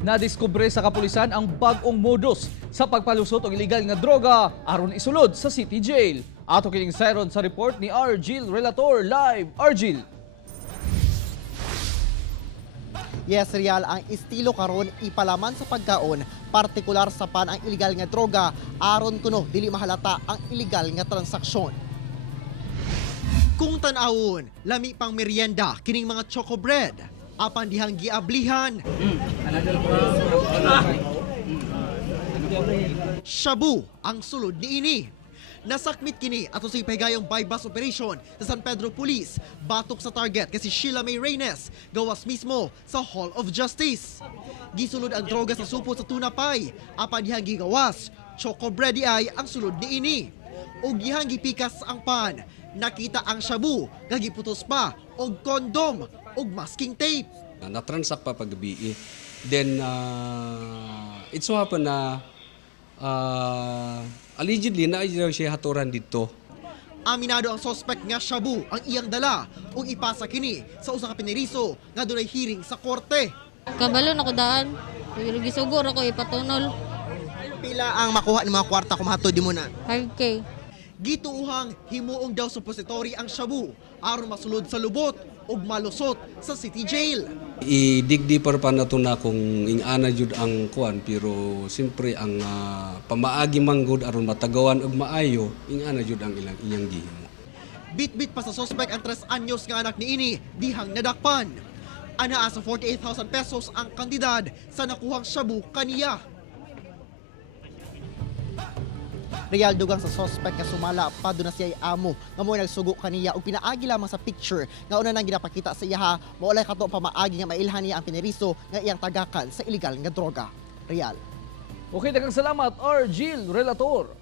Nadiskubre sa kapulisan ang bag-ong modus sa pagpalusot og illegal nga droga aron isulod sa City Jail. Ato kining sayron sa report ni Argil Relator live. Argil. Yes, Real, ang estilo karon ipalaman sa pagkaon, partikular sa pan ang illegal nga droga, aron kuno dili mahalata ang illegal nga transaksyon. Kung tan-awon, lami pang merienda kining mga choco bread, apan dihang giablihan. Shabu ang sulod niini. Nasakmit kini ato sa ipahigayong bypass operation sa San Pedro Police, batok sa target kasi Sheila May Reynes, gawas mismo sa Hall of Justice. Gisulod ang droga sa supot sa Tunapay, apan dihang gigawas, choco bread ay ang sulod niini. Og dihang gipikas ang pan, nakita ang shabu, gagiputos pa og kondom og masking tape. Na-transact pa paggabi. Then, it so happen na allegedly na siya haturan dito. Aminado ang suspect nga shabu ang iyang dala ug ipasa kini sa usa ka pineriso nga dunay hearing sa korte. Kabalo na ko daan. Gisugor ako ipatunol. Pila ang makuha ni mga kwarta kung mahatod di mo na? 5K. Gituuhang himuong daw suppository ang shabu aron masulod sa lubot ug malusot sa City Jail. I-dig deeper pa na ito na kung ingana jud ang kuan, pero siyempre ang pamaagi manggod aron matagawan og maayo, ingana jud ang iyang gihimo. Bit-bit pa sa suspect ang 3 anyos nga anak niini dihang nadakpan. Anaa sa 48,000 pesos ang kantidad sa nakuhang shabu kaniya. Real dugang sa suspect nga sumala pa doon na siya amo nga mo nagsugo kaniya ug pinaagi lamang sa picture nga una nang ginapakita sa iya maulay kato pamaagi nga mailhan niya ang pineriso nga iyang tagakan sa illegal nga droga. Real. Okay, daghang salamat Argil Relator.